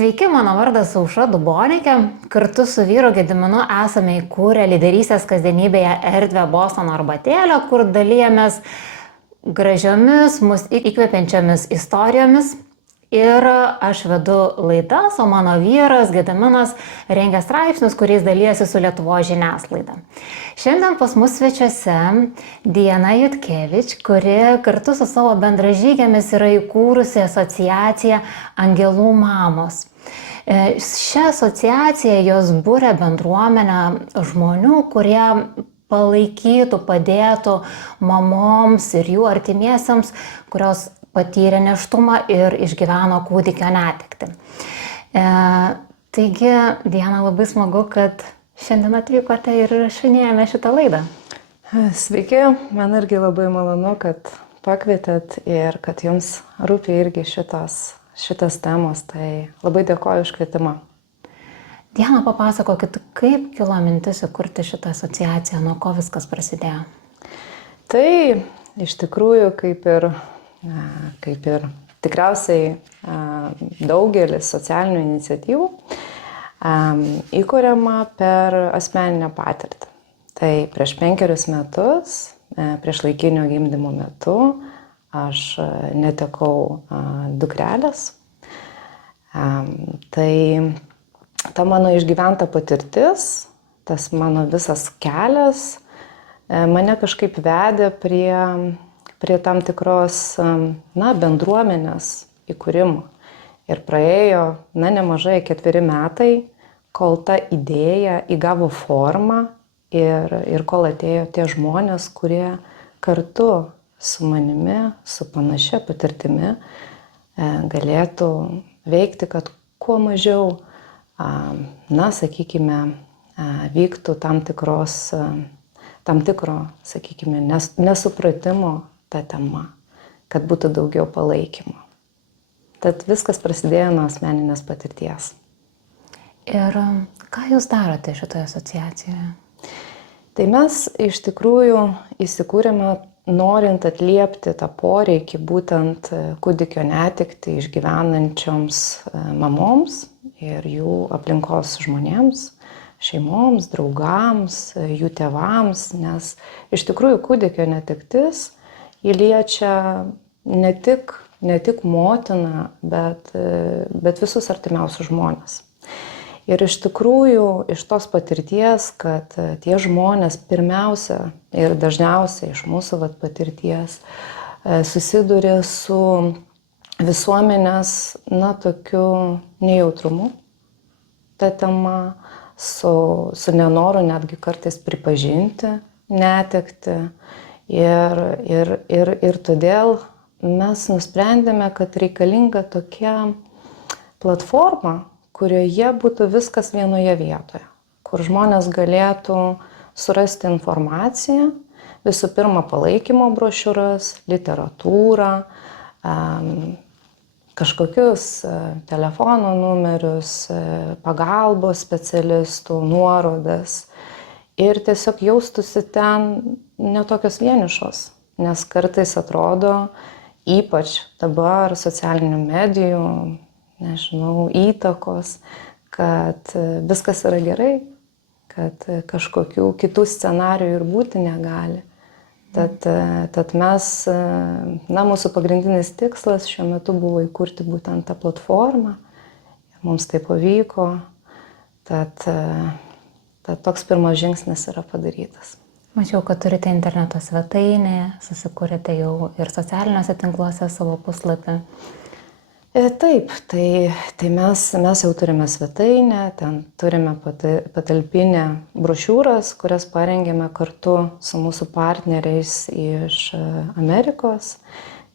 Sveiki, mano vardas Aušra Dubonikė. Kartu su vyru Gediminu esame įkūrę lyderystės kasdienybėje erdvę Bostono arbatėlę, kur dalyjamės gražiomis, mus įkvepiančiomis istorijomis. Ir aš vedu laidas, o mano vyras Gediminas rengia straipsnius, kuriais dalyjasi su Lietuvos žiniasklaida. Šiandien pas mus svečiuose Diana Jutkevič, kuri kartu su savo bendražygėmis yra įkūrusi asociaciją Angelų mamos. Šią asociaciją jos būrė bendruomenę žmonių, kurie palaikytų, padėtų mamoms ir jų artimiesiams, kurios patyrė nėštumą ir išgyveno kūdikio netektį. Taigi, Diana, labai smagu, kad šiandien atvykote ir įrašinėjame šitą laidą. Sveiki, man irgi labai malonu, kad pakvietėt ir kad jums rūpi irgi šitas temos, tai labai dėkoju už kvietimą. Diana, papasakokit, kaip kilo mintis įkurti šitą asociaciją, nuo ko viskas prasidėjo? Tai iš tikrųjų kaip ir tikriausiai daugelis socialinių iniciatyvų įkuriama per asmeninę patirtį. Tai prieš 5 metus, prieš laikinio gimdymo metu, aš netekau dukrelės. Tai ta mano išgyventa patirtis, tas mano visas kelias mane kažkaip vedė prie tam tikros bendruomenės įkūrimo. Ir praėjo nemažai 4 metai, kol ta idėja įgavo formą ir kol atėjo tie žmonės, kurie kartu su manimi, su panašia patirtimi galėtų veikti, kad kuo mažiau, vyktų tam tikro, nesupratimo tą temą, kad būtų daugiau palaikymo. Tad viskas prasidėjo nuo asmeninės patirties. Ir ką jūs darote šitoje asociacijoje? Tai mes iš tikrųjų įsikūrėme norint atliepti tą poreikį būtent kūdikio netektį išgyvenančioms mamoms ir jų aplinkos žmonėms, šeimoms, draugams, jų tėvams, nes iš tikrųjų kūdikio netektis jį liečia ne tik motiną, bet visus artimiausius žmonės. Ir iš tikrųjų iš tos patirties, kad tie žmonės pirmiausia ir dažniausiai iš mūsų patirties susiduria su visuomenės, tokiu nejautrumu, ta tema, su nenoru netgi kartais pripažinti netektį. Ir todėl mes nusprendėme, kad reikalinga tokia platforma, kurioje būtų viskas vienoje vietoje, kur žmonės galėtų surasti informaciją, visų pirma palaikymo brošiūras, literatūrą, kažkokius telefono numerius, pagalbos specialistų, nuorodas. Ir tiesiog jaustųsi ten netokios vienišos, nes kartais atrodo, ypač dabar socialinių medijų, įtakos, kad viskas yra gerai, kad kažkokių kitų scenarijų ir būti negali. Tad mes, mūsų pagrindinis tikslas šiuo metu buvo įkurti būtent tą platformą. Mums tai pavyko, tad toks pirmas žingsnis yra padarytas. Mačiau, kad turite interneto svetainę, susikūrėte jau ir socialiniuose tinkluose savo puslapį. Taip, tai mes jau turime svetainę, ten turime patalpinę brošiūras, kurias parengėme kartu su mūsų partneriais iš Amerikos.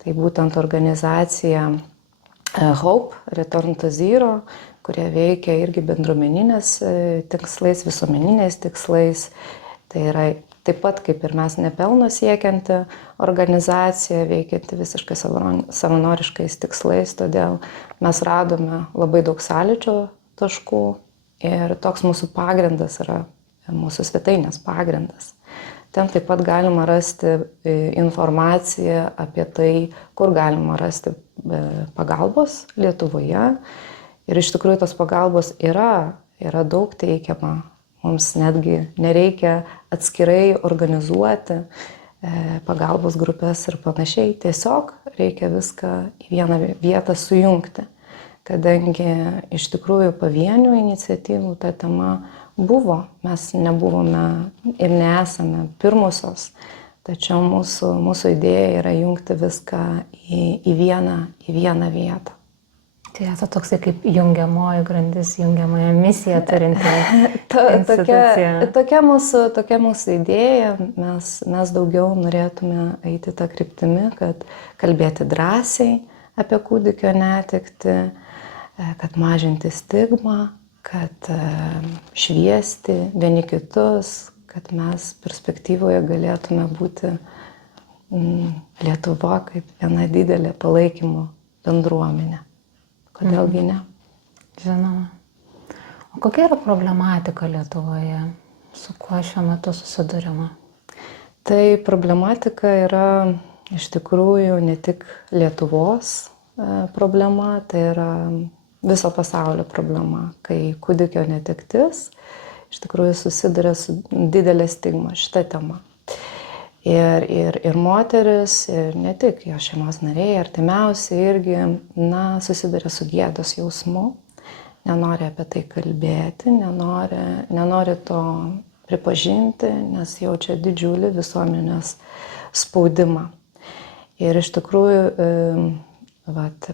Tai būtent organizacija Hope, Return to Zero, kurie veikia irgi bendruomeninės tikslais, visuomeniniais tikslais. Tai yra taip pat kaip ir mes nepelno siekianti organizacija, veikianti visiškai savanoriškais tikslais, todėl mes radome labai daug sąlyčio taškų ir toks mūsų pagrindas yra mūsų svetainės pagrindas. Ten taip pat galima rasti informaciją apie tai, kur galima rasti pagalbos Lietuvoje Ir iš tikrųjų tos pagalbos yra daug teikiama. Mums netgi nereikia atskirai organizuoti pagalbos grupės ir panašiai. Tiesiog reikia viską į vieną vietą sujungti. Kadangi iš tikrųjų pavienių iniciatyvų ta tema buvo, mes nebuvome ir nesame pirmusios, tačiau mūsų idėja yra jungti viską į vieną vietą. Tai esate toksai kaip jungiamoji grandis, jungiamoja misija turinti institucija. Tokia mūsų idėja, mes daugiau norėtume eiti tą kryptimį, kad kalbėti drąsiai apie kūdikio netektį, kad mažinti stigmą, kad šviesti vieni kitus, kad mes perspektyvoje galėtume būti Lietuva kaip viena didelė palaikymo bendruomenė. Kodėlgi ne? Žinoma. O kokia yra problematika Lietuvoje? Su kuo šiuo metu susidurima? Tai problematika yra iš tikrųjų ne tik Lietuvos problema, tai yra viso pasaulio problema, kai kūdikio netektis iš tikrųjų susiduria su didelė stigma šitą temą. Ir moteris, ir ne tik jo šeimos nariai, artimiausi irgi, susiduria su gėdos jausmu, nenori apie tai kalbėti, nenori to pripažinti, nes jaučia didžiulį visuomenės spaudimą. Ir iš tikrųjų,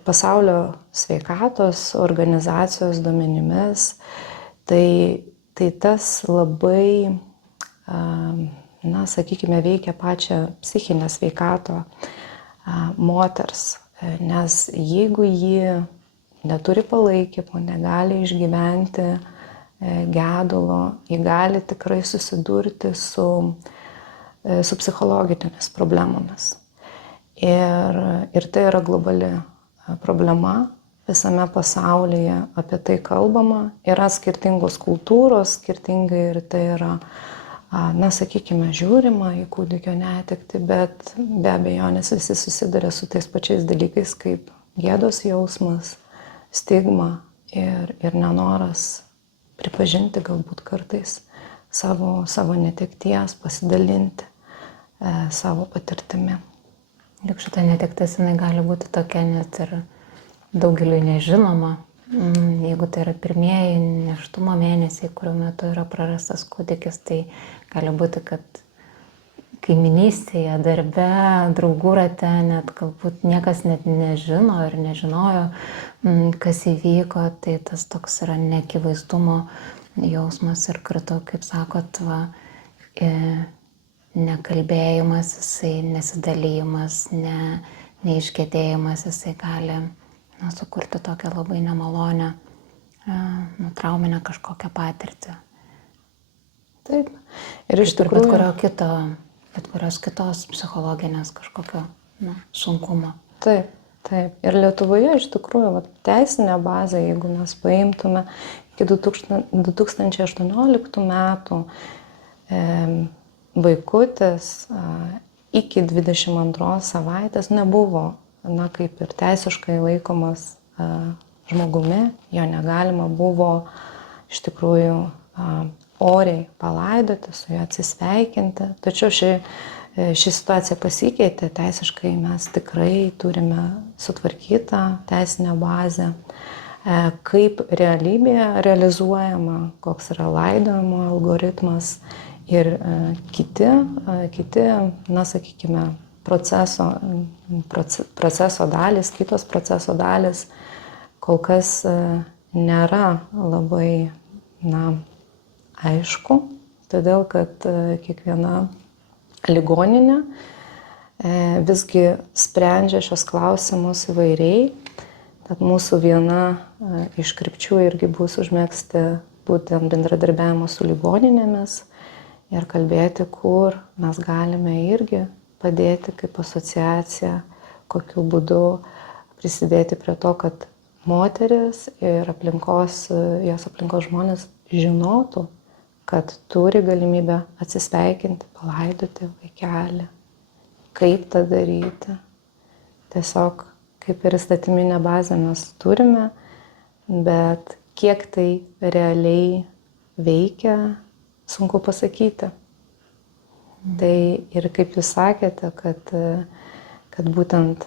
pasaulio sveikatos organizacijos duomenimis, tai tas labai sakykime, veikia pačią psichinę sveikatą moters, nes jeigu ji neturi palaikymo, negali išgyventi gedulo, ji gali tikrai susidurti su psichologinėmis problemomis. Ir tai yra globali problema, visame pasaulyje apie tai kalbama, yra skirtingos kultūros, skirtingai ir tai yra sakykime, žiūrima į kūdikio netektį, bet be abejonės visi susiduria su tais pačiais dalykais kaip gėdos jausmas, stigma ir nenoras pripažinti galbūt kartais savo netekties, pasidalinti savo patirtimi. Juk šita netektis jinai gali būti tokia net ir daugeliui nežinoma. Jeigu tai yra pirmieji nėštumo mėnesiai, kuriuo metu yra prarastas kūdikis, tai gali būti, kad kaiminystėje, darbe, draugų rate, net galbūt niekas net nežino ir nežinojo, kas įvyko, tai tas toks yra neakivaizdumo jausmas ir kartu, kaip sakot, nekalbėjimas, jisai nesidalymas, neišgėdėjimas, jisai gali sukurti tokią labai nemalonę, trauminę kažkokią patirtį. Taip. Ir iš tikrųjų... Bet kurios kitos psichologinės kažkokio sunkumo. Taip. Ir Lietuvoje iš tikrųjų teisinė bazė, jeigu mes paimtume iki 2018 metų vaikutis iki 22 savaitės nebuvo kaip ir teisiškai laikomas žmogumi, jo negalima buvo iš tikrųjų oriai palaidoti, su juo atsisveikinti. Tačiau ši situacija pasikeitė, teisiškai mes tikrai turime sutvarkytą teisinę bazę, kaip realybėje realizuojama, koks yra laidojimo algoritmas ir kiti, sakykime, proceso dalis, kitos proceso dalis kol kas nėra labai, aišku, todėl kad kiekviena ligoninė visgi sprendžia šios klausimus įvairiai. Tad mūsų viena iš krypčių irgi bus užmegzti būtent bendradarbiavimo su ligoninėmis ir kalbėti, kur mes galime irgi padėti kaip asociacija, kokiu būdu prisidėti prie to, kad moteris ir jos aplinkos žmonės žinotų, kad turi galimybę atsisveikinti, palaidoti vaikelį, kaip tą daryti. Tiesiog kaip ir įstatyminę bazę mes turime, bet kiek tai realiai veikia, sunku pasakyti. Tai ir kaip jūs sakėte, kad būtent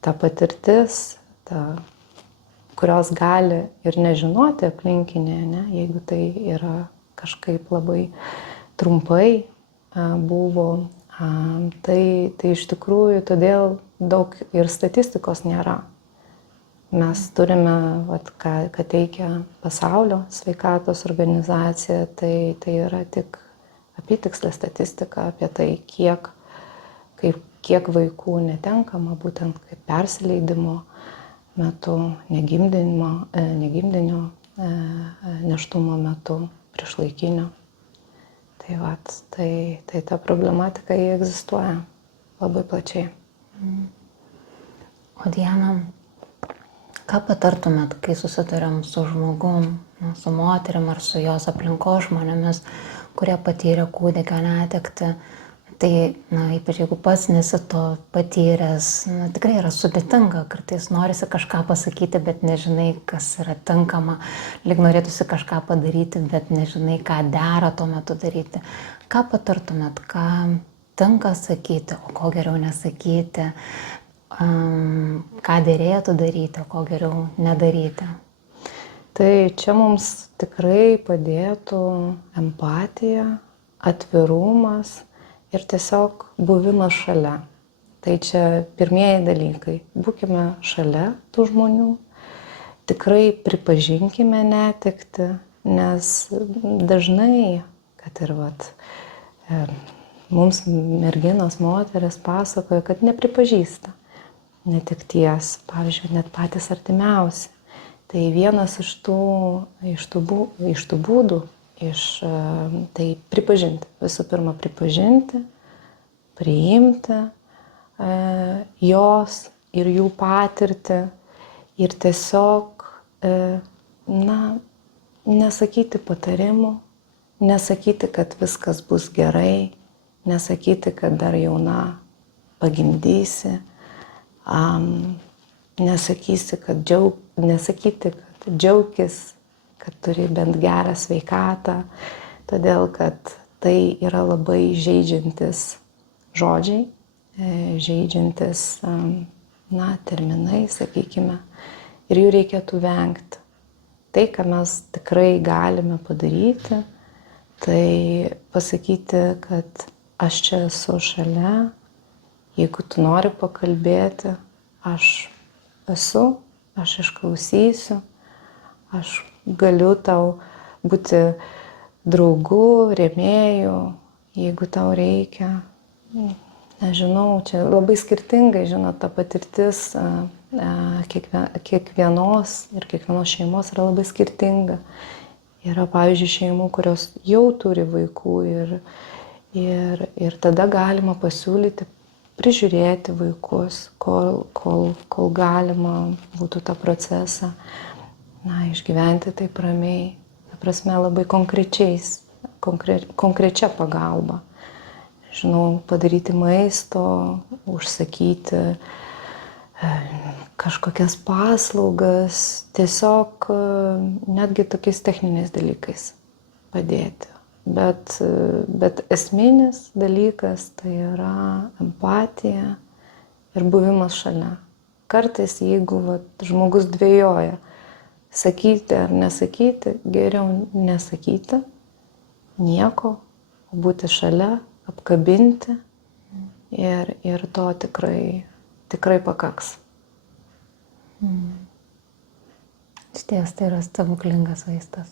ta patirtis, kurios gali ir nežinoti aplinkinė, ne, jeigu tai yra kažkaip labai trumpai buvo, tai iš tikrųjų todėl daug ir statistikos nėra. Mes turime, ką teikia Pasaulio sveikatos organizacija, tai yra tik apytikslė statistika apie tai, kiek vaikų netenkama būtent kaip persileidimo metu, negimdinio nėštumo metu, priešlaikinio. Tai ta problematika jie egzistuoja labai plačiai. O Diana, ką patartumėt, kai susiduriam su žmogum, su moterim ar su jos aplinkos žmonėmis, kurie patyrė kūdikio netektį? Tai, ypač jeigu pats nesi to patyręs, tikrai yra sudėtinga, kartais norisi kažką pasakyti, bet nežinai, kas yra tinkama, lyg norėtųsi kažką padaryti, bet nežinai, ką dera tuo metu daryti. Ką patartumėt, ką tinka sakyti, o ko geriau nesakyti, ką dėrėtų daryti, o ko geriau nedaryti? Tai čia mums tikrai padėtų empatija, atvirumas ir tiesiog buvimas šalia. Tai čia pirmieji dalykai. Būkime šalia tų žmonių, tikrai pripažinkime netektį, nes dažnai, kad ir mums merginos, moteris pasakoja, kad nepripažįsta netekties, pavyzdžiui, net patys artimiausi. Tai vienas iš tų būdų, tai pripažinti, visų pirma pripažinti, priimti jos ir jų patirtį ir tiesiog, nesakyti patarimų, nesakyti, kad viskas bus gerai, nesakyti, kad dar jauna pagimdysi, nesakyti, kad džiaukis, kad turi bent gerą sveikatą, todėl kad tai yra labai žeidžiantis žodžiai, žeidžiantis, terminai, sakykime, ir jų reikėtų vengti. Tai, ką mes tikrai galime padaryti, tai pasakyti, kad aš čia esu šalia, jeigu tu nori pakalbėti, aš esu, aš išklausysiu, aš galiu tau būti draugu, rėmėju, jeigu tau reikia. Nežinau, čia labai skirtingai, žinot, ta patirtis kiekvienos ir kiekvienos šeimos yra labai skirtinga. Yra, pavyzdžiui, šeimų, kurios jau turi vaikų ir tada galima pasiūlyti prižiūrėti vaikus, kol galima būtų tą procesą išgyventi taip ramiai, ta prasme labai konkrečia pagalba. Žinau, padaryti maisto, užsakyti kažkokias paslaugas, tiesiog netgi tokiais techniniais dalykais padėti. Bet esminis dalykas tai yra empatija ir buvimas šalia. Kartais, jeigu žmogus dvejoja, sakyti ar nesakyti, geriau nesakyti nieko, būti šalia, apkabinti ir to tikrai pakaks. Šties tai yra stebuklingas vaistas.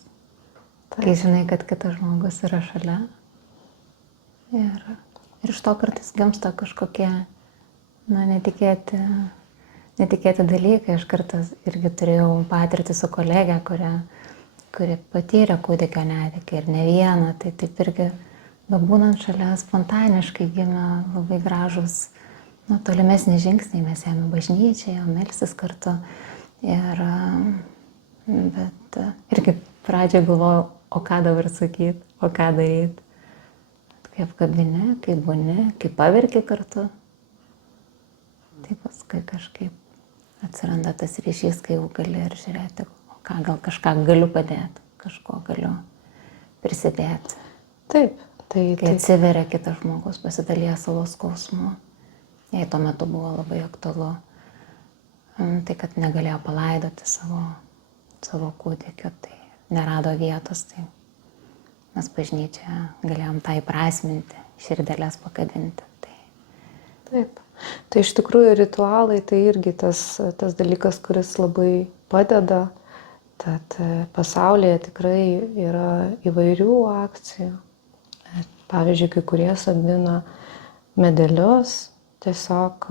Kai žinai, kad kitas žmogus yra šalia ir iš to kartais gimsta kažkokie netikėti dalykai. Aš kartais irgi turėjau patirtį su kolegė, kuri patyrė kūdikio netektį ir ne vieną. Tai taip irgi, bebūnant šalia, spontaniškai gimė labai gražus tolimesni žingsniai. Mes ėjome bažnyčią, melstis kartu. Bet irgi pradžioje galvojau, o ką dabar sakyti, o ką daryti. Kaip apkabini, kaip būni, kaip paverki kartu. Tai paskui kažkaip Atsiranda tas ryšys, kai jau gali ir žiūrėti, gal kažką galiu padėti, kažko galiu prisidėti. Taip. Kai atsiveria kitas žmogus, pasidalija savo skausmu. Jei tuo metu buvo labai aktualu, tai kad negalėjo palaidoti savo kūdikio, tai nerado vietos, tai mes bažnyčioje galėjom tą įprasminti, širdelės pakabinti. Taip. Tai iš tikrųjų ritualai tai irgi tas dalykas, kuris labai padeda. Tad pasaulyje tikrai yra įvairių akcijų. Pavyzdžiui, kai kurie sodina medelius, tiesiog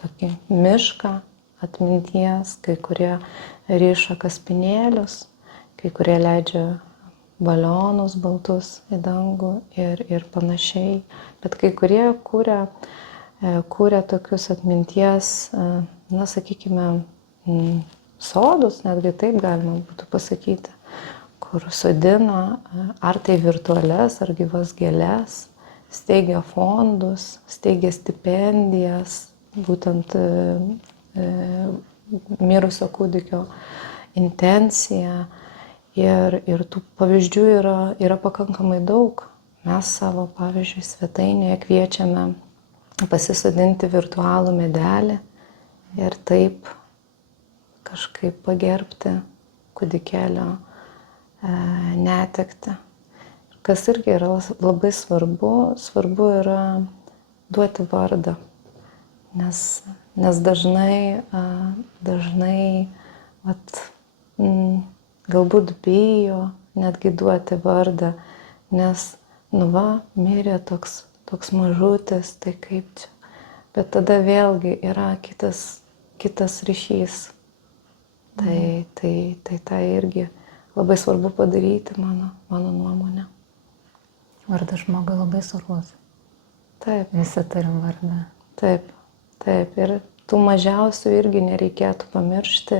tokį mišką atminties, kai kurie riša kaspinėlius, kai kurie leidžia balionus baltus į dangų ir panašiai. Bet kai kurie kūrė tokius atminties, sakykime, sodus, netgi taip galima būtų pasakyti, kur sodina ar tai virtualias, ar gyvas gėles, steigia fondus, steigia stipendijas, būtent mirusio kūdikio intenciją. Ir tų pavyzdžių yra pakankamai daug. Mes savo, pavyzdžiui, svetainėje kviečiame pasisodinti virtualų medelį ir taip kažkaip pagerbti kūdikėlio netektį. Kas irgi yra labai svarbu yra duoti vardą, nes dažnai galbūt bijo netgi duoti vardą, nes mirė toks mažutis, tai kaip čia. Bet tada vėlgi yra kitas ryšys. Tai irgi labai svarbu padaryti, mano nuomonė. Vardas žmogui labai svarbus. Taip. Visi turim vardą. Taip. Ir tų mažiausių irgi nereikėtų pamiršti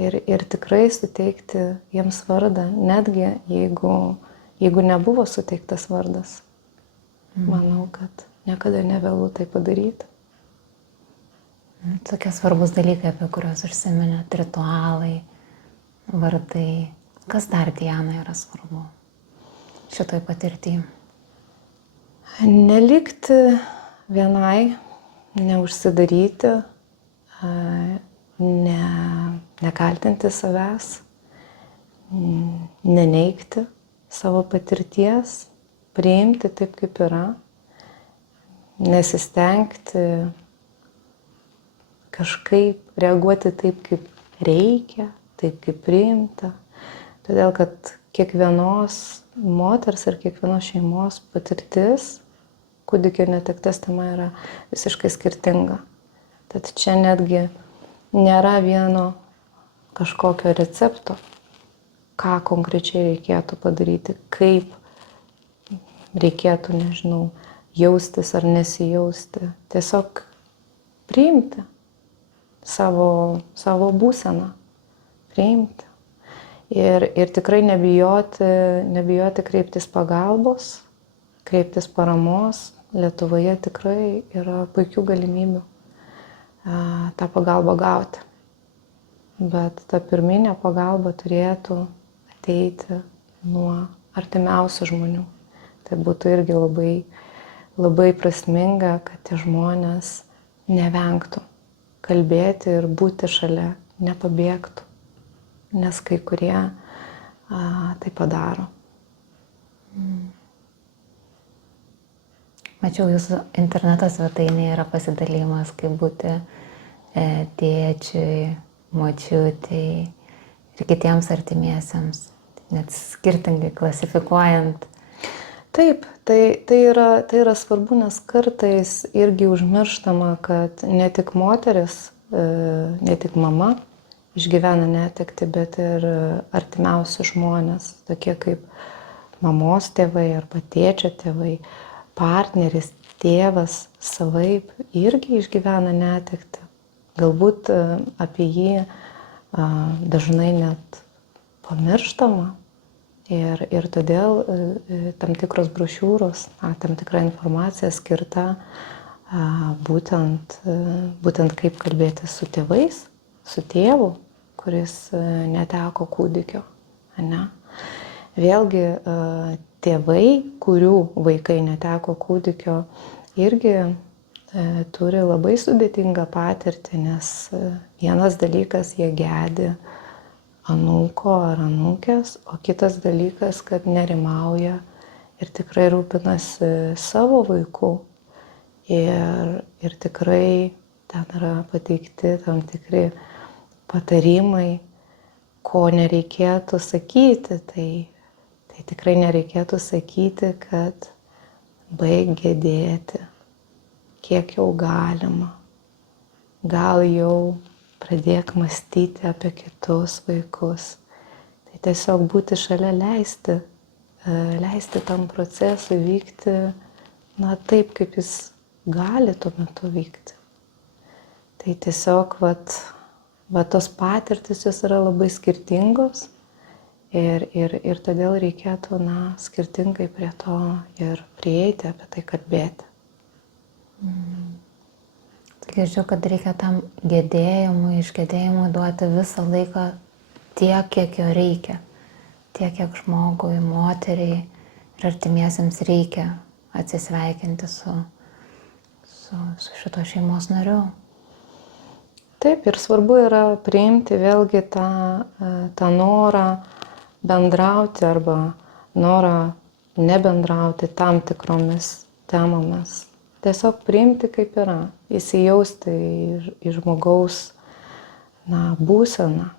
ir tikrai suteikti jiems vardą, netgi jeigu nebuvo suteiktas vardas. Manau, kad niekada nevėlu tai padaryti. Tokie svarbus dalykai, apie kuriuos užsiminėt, ritualai, vardai. Kas dar, Diana, yra svarbu šitoj patirtyje? Nelikti vienai, neužsidaryti, nekaltinti savęs, neneigti savo patirties, priimti taip, kaip yra, nesistengti kažkaip reaguoti taip, kaip reikia, taip, kaip priimta. Todėl, kad kiekvienos moters ir kiekvienos šeimos patirtis, kūdikio netekties tema yra visiškai skirtinga. Tad čia netgi nėra vieno kažkokio recepto, ką konkrečiai reikėtų padaryti, kaip reikėtų, jaustis ar nesijausti. Tiesiog priimti savo būseną, priimti. Ir tikrai nebijoti kreiptis pagalbos, kreiptis paramos. Lietuvoje tikrai yra puikių galimybių tą pagalbą gauti. Bet ta pirminė pagalba turėtų ateiti nuo artimiausių žmonių. Tai būtų irgi labai, labai prasminga, kad tie žmonės nevengtų kalbėti ir būti šalia, nepabėgtų, nes kai kurie tai padaro. Mačiau, jūsų interneto svetainėje yra pasidalymas, kaip būti tėčiui, močiutei ir kitiems artimiesiems, net skirtingai klasifikuojant. Taip, tai yra svarbu, nes kartais irgi užmirštama, kad ne tik moteris, ne tik mama išgyvena netektį, bet ir artimiausi žmonės, tokie kaip mamos tėvai arba tėčio tėvai, partneris, tėvas savaip irgi išgyvena netektį. Galbūt apie jį dažnai net pamirštama. Ir todėl tam tikros brošiūros, tam tikra informacija skirta būtent kaip kalbėti su tėvais, su tėvu, kuris neteko kūdikio. Ne? Vėlgi tėvai, kurių vaikai neteko kūdikio, irgi turi labai sudėtingą patirtį, nes vienas dalykas jie gedi anūko ar anūkės, o kitas dalykas, kad nerimauja ir tikrai rūpinasi savo vaiku. Ir tikrai ten yra pateikti tam tikri patarimai, ko nereikėtų sakyti. Tai tikrai nereikėtų sakyti, kad baik gedėti, kiek jau galima. Gal jau pradėk mąstyti apie kitus vaikus. Tai tiesiog būti šalia, leisti tam procesui vykti taip, kaip jis gali tuo metu vykti. Tai tiesiog tos patirtis jos yra labai skirtingos ir todėl reikėtų skirtingai prie to ir prieiti, apie tai kalbėti. Girdžiu, kad reikia tam gedėjimui, iš gedėjimo duoti visą laiką tiek, kiek jo reikia. Tiek, kiek žmogui, moteriai ir artimiesiems reikia atsisveikinti su šito šeimos nariu. Taip, ir svarbu yra priimti vėlgi tą norą bendrauti arba norą nebendrauti tam tikromis temomis. Tiesiog priimti kaip yra, įsijausti į žmogaus būseną.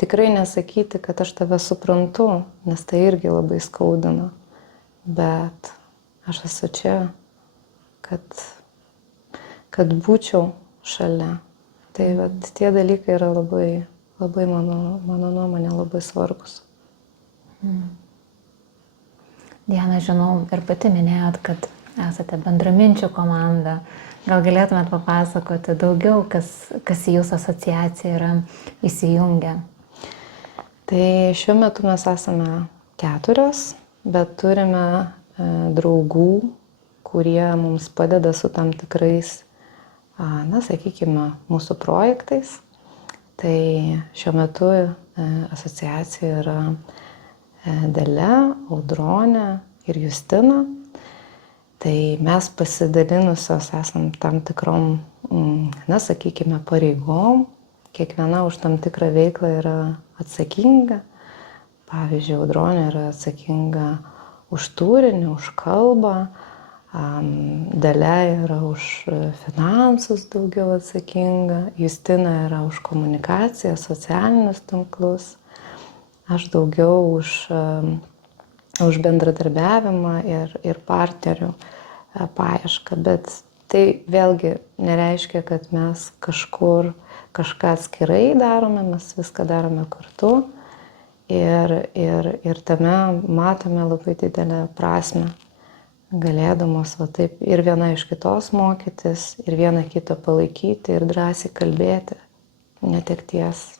Tikrai nesakyti, kad aš tave suprantu, nes tai irgi labai skaudina, bet aš esu čia, kad būčiau šalia. Tai tie dalykai yra labai, labai mano nuomonė labai svarbus. Diana, žinau, ir pati minėjot, kad esate bendraminčių komanda. Gal galėtumėt papasakoti daugiau, kas į jūsų asociaciją yra įsijungę? Tai šiuo metu mes esame 4, bet turime draugų, kurie mums padeda su tam tikrais, sakykime, mūsų projektais. Tai šiuo metu asociacija yra Dalia, Audronė ir Justina. Tai mes pasidalinusios esam tam tikrom, sakykime, pareigom. Kiekviena už tam tikrą veiklą yra atsakinga. Pavyzdžiui, Audronė yra atsakinga už turinį, už kalbą. Dalia yra už finansus daugiau atsakinga. Justina yra už komunikaciją, socialinius tinklus. Aš daugiau už bendradarbiavimą ir partnerių paiešką. Bet tai vėlgi nereiškia, kad mes kažką atskirai darome, mes viską darome kartu. Ir tame matome labai didelę prasmę, galėdamos taip ir viena iš kitos mokytis, ir viena kitą palaikyti ir drąsiai kalbėti netekties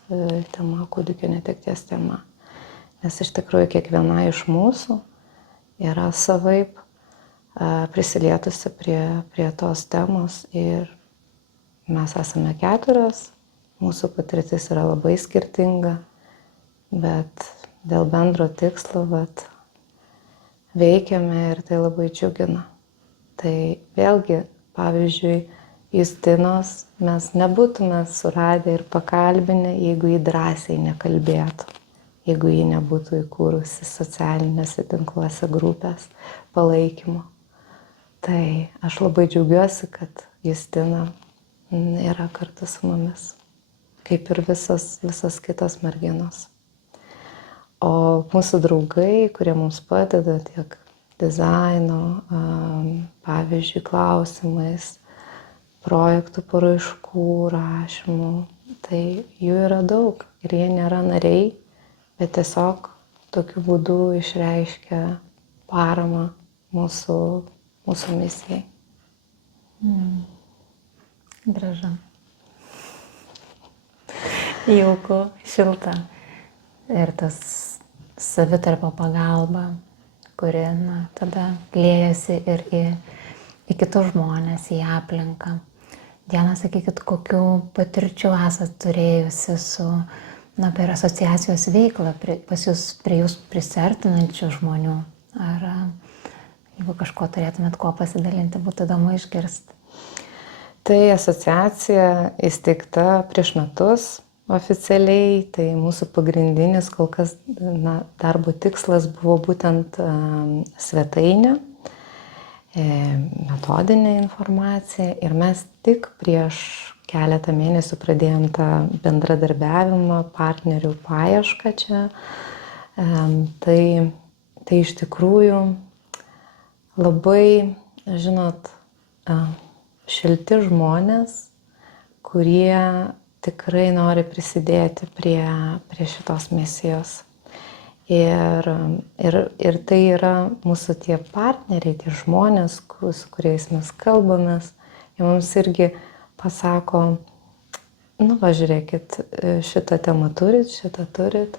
tema, kūdikio netekties tema. Nes iš tikrųjų kiekviena iš mūsų yra savaip prisilietusi prie tos temos ir mes esame 4, mūsų patirtis yra labai skirtinga, bet dėl bendro tikslo veikiame ir tai labai džiugina. Tai vėlgi, pavyzdžiui, Justinos mes nebūtume suradę ir pakalbinę, jeigu ji drąsiai nekalbėtų, jeigu ji nebūtų įkūrusi socialinėse tinkluose grupės palaikymo. Tai aš labai džiaugiuosi, kad Justina yra kartu su mumis, kaip ir visas kitos merginos. O mūsų draugai, kurie mums padeda tiek dizaino, pavyzdžiui, klausimais, projektų paraiškų, rašymų, tai jų yra daug ir jie nėra nariai, bet tiesiog tokiu būdu išreiškia paramą mūsų misijai. Gražu. Jauku, šilta. Ir tas savitarpio pagalba, kuri tada liejasi ir į kitus žmonės, į aplinką. Diana, sakykit, kokių patirčių esat turėjusi su, per asociacijos veiklą, pas jūs, prie jūs prisartinančių žmonių? Ar jeigu kažko turėtumėt kuo pasidalinti, būtų įdomu išgirsti. Tai asociacija įsteigta prieš metus oficialiai, tai mūsų pagrindinis kol kas darbo tikslas buvo būtent svetainė, metodinė informacija ir mes tik prieš keletą mėnesių pradėjom tą bendradarbiavimą, partnerių paiešką čia. Tai iš tikrųjų labai, žinot, šilti žmonės, kurie tikrai nori prisidėti prie šitos misijos. Ir tai yra mūsų tie partneriai, tie žmonės, su kuriais mes kalbamės. Jie mums irgi pasako, žiūrėkit, šitą temą turit, šitą turit,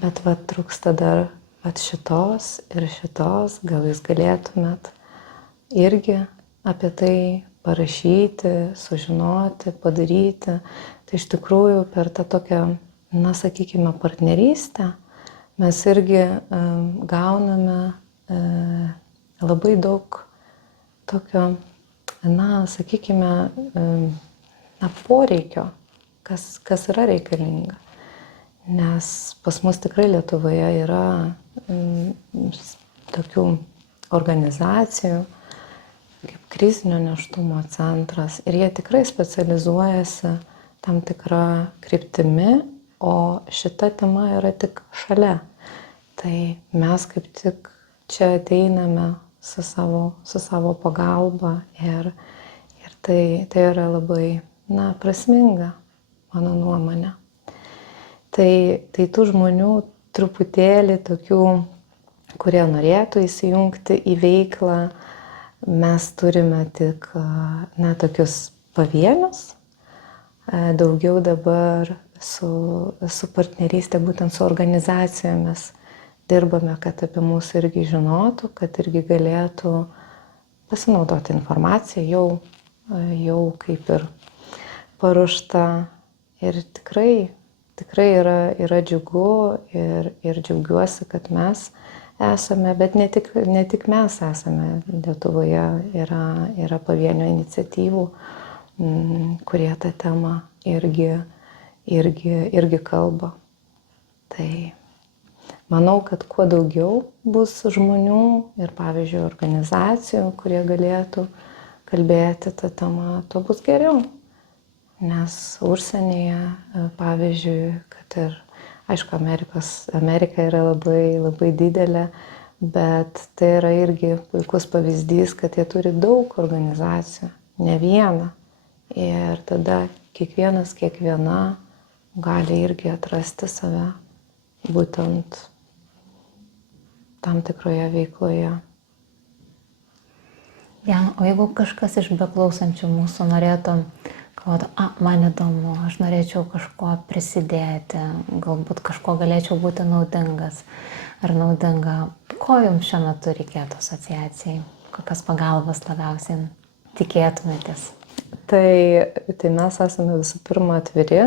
bet trūksta dar šitos ir šitos, gal jūs galėtumėt irgi apie tai parašyti, sužinoti, padaryti. Tai iš tikrųjų per tą tokią, sakykime, partnerystę mes irgi gauname labai daug tokio, sakykime, poreikio, kas yra reikalinga. Nes pas mus tikrai Lietuvoje yra tokių organizacijų, kaip krizinio nėštumo centras, ir jie tikrai specializuojasi tam tikrą kryptimi, o šita tema yra tik šalia. Tai mes kaip tik čia ateiname su savo pagalba ir tai yra labai, prasminga, mano nuomonė. Tai tų žmonių truputėlį tokių, kurie norėtų įsijungti į veiklą, mes turime tik, tokius pavienius, daugiau dabar su partnerystė, būtent su organizacijomis dirbame, kad apie mus irgi žinotų, kad irgi galėtų pasinaudoti informaciją, jau kaip ir paruošta. Ir tikrai yra džiugu ir džiaugiuosi, kad mes esame, bet ne tik mes esame. Lietuvoje yra pavienių iniciatyvų, kurie tą temą irgi kalba. Tai manau, kad kuo daugiau bus žmonių ir, pavyzdžiui, organizacijų, kurie galėtų kalbėti tą temą, tuo bus geriau. Nes užsienyje, pavyzdžiui, kad ir, aišku, Amerika yra labai didelė, bet tai yra irgi puikus pavyzdys, kad jie turi daug organizacijų, ne vieną. Ir tada kiekviena gali irgi atrasti save būtent tam tikroje veikloje. Diana, o jeigu kažkas iš beklausančių mūsų norėtų, man įdomu, aš norėčiau kažko prisidėti, galbūt kažko galėčiau būti naudingas ar naudinga, ko jums šiuo metu reikėtų asociacijai? Kokios pagalbos labiausiai tikėtumėtės? Tai mes esame visų pirma atviri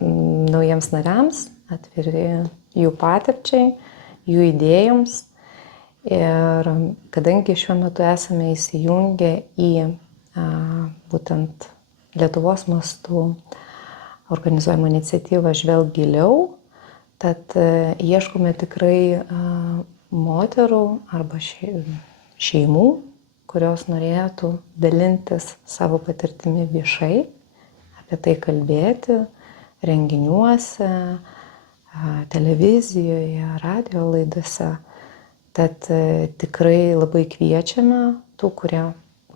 naujiems nariams, atviri jų patirčiai, jų idėjoms. Ir kadangi šiuo metu esame įsijungę į būtent Lietuvos mastų organizuojamą iniciatyvą Žvelk giliau, tad ieškome tikrai moterų arba šeimų, kurios norėtų dalintis savo patirtimi viešai, apie tai kalbėti renginiuose, televizijoje, radio laidose. Tad tikrai labai kviečiame tų,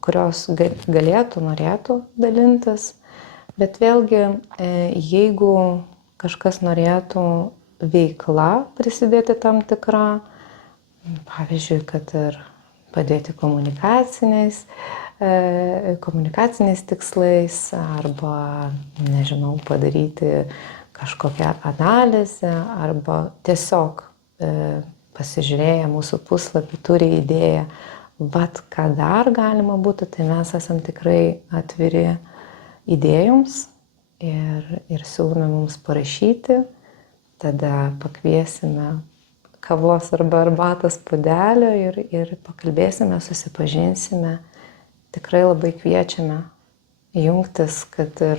kurios norėtų dalintis. Bet vėlgi, jeigu kažkas norėtų veikla prisidėti tam tikrą, pavyzdžiui, kad ir padėti komunikaciniais tikslais arba, padaryti kažkokią analizę arba tiesiog pasižiūrėję mūsų puslapį turi idėją vat ką dar galima būtų, tai mes esam tikrai atviri idėjoms ir siūlome mums parašyti, tada pakviesime kavos arba arbatos puodelio ir pakalbėsime, susipažinsime. Tikrai labai kviečiame jungtis, kad ir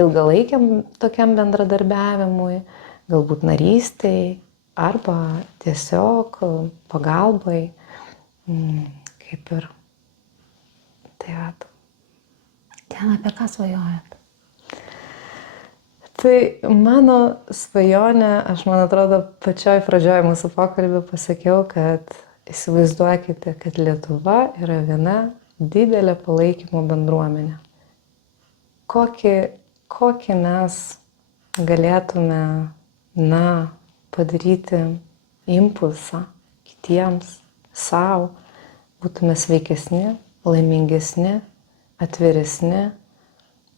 ilgalaikiam tokiam bendradarbiavimui, galbūt narystei arba tiesiog pagalbai, kaip ir. Tai vat. Ten apie ką svajojat? Tai mano svajonė, aš man atrodo pačioj pradžioj mūsų pokalbio pasakiau, kad įsivaizduokite, kad Lietuva yra viena didelė palaikymo bendruomenė. Kokį mes galėtume, padaryti impulsą kitiems, savo, būtume sveikesni, laimingesni, atviresni.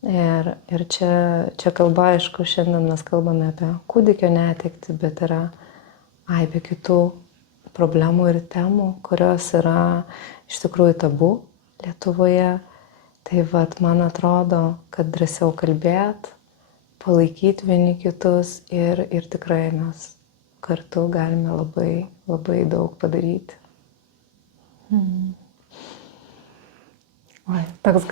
Ir čia kalba, aišku, šiandien mes kalbame apie kūdikio netektį, bet yra aibė kitų problemų ir temų, kurios yra iš tikrųjų tabu Lietuvoje. Tai vat, man atrodo, kad drąsiau kalbėt, palaikyti vieni kitus ir tikrai mes kartu galime labai, labai daug padaryti. Oi, toks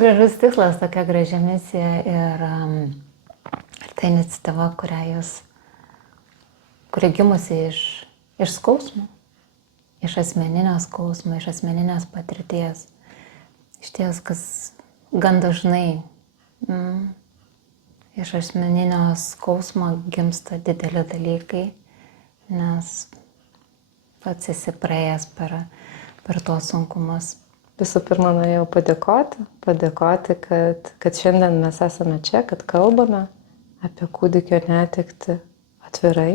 gražus tikslas, tokia graži misija ir ta iniciatyva, kuri gimusi iš skausmo, iš asmeninio skausmo, iš asmeninės patirties. Iš ties, kas gan dažnai iš asmeninio skausmo gimsta dideli dalykai, nes pats esi praėjęs per tuos sunkumus. Visų pirma, norėjau padėkoti, kad šiandien mes esame čia, kad kalbame apie kūdikio netektį atvirai.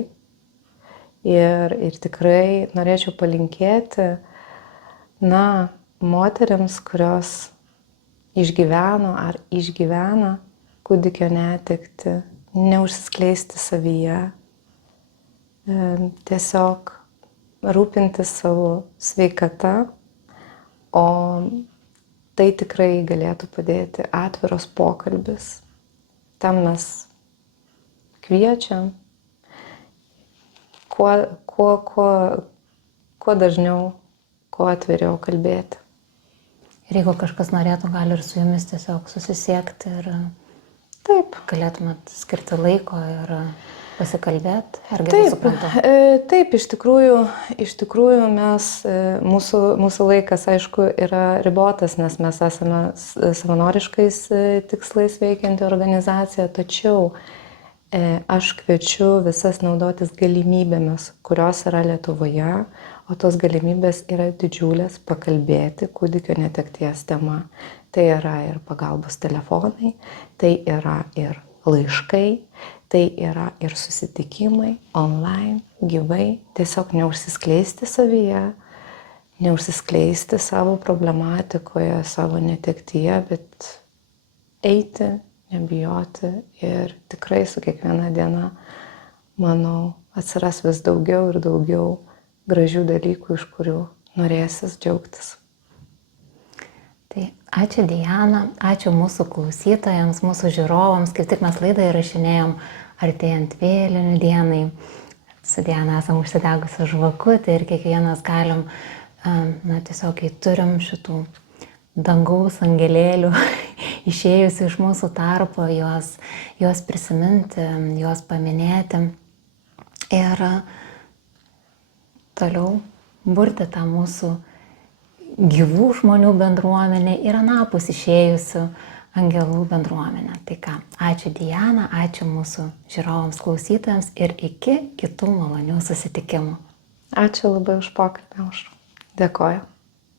Ir tikrai norėčiau palinkėti, moteriams, kurios išgyveno ar išgyvena kūdikio netektį, neužsiskleisti savyje, tiesiog rūpintis savo sveikata, o tai tikrai galėtų padėti atviros pokalbis. Tam mes kviečiam kuo dažniau, kuo atviriau kalbėti. Ir jeigu kažkas norėtų, gali ir su jumis tiesiog susisiekti ir taip, galėtumėt skirti laiko ir pasikalbėti, ar gerai suprantu? Taip, iš tikrųjų mes, mūsų laikas, aišku, yra ribotas, nes mes esame savanoriškais tikslais veikianti organizacija, tačiau aš kviečiu visas naudotis galimybėmis, kurios yra Lietuvoje, o tos galimybės yra didžiulės pakalbėti kūdikio netekties tema. Tai yra ir pagalbos telefonai, tai yra ir laiškai, tai yra ir susitikimai online, gyvai, tiesiog neužsiskleisti savyje, neužsiskleisti savo problematikoje, savo netektyje, bet eiti, nebijoti ir tikrai su kiekviena diena, manau, atsiras vis daugiau ir daugiau gražių dalykų, iš kurių norėsis džiaugtis. Tai ačiū Diana, ačiū mūsų klausytojams, mūsų žiūrovams, kaip tik mes laidą įrašinėjom artėjant vėlinių dienai. Su Diana esam užsidegusi žvakutę ir kiekvienas galim, tiesiog kai turim šitų dangaus angelėlių išėjusių iš mūsų tarpo, juos prisiminti, juos paminėti ir toliau burti tą mūsų gyvų žmonių bendruomenę ir anapus išėjusių angelų bendruomenę. Tai ką, ačiū Diana, ačiū mūsų žiūrovams, klausytojams ir iki kitų malonių susitikimų. Ačiū labai už pokalbį, Aušra. Dėkoju.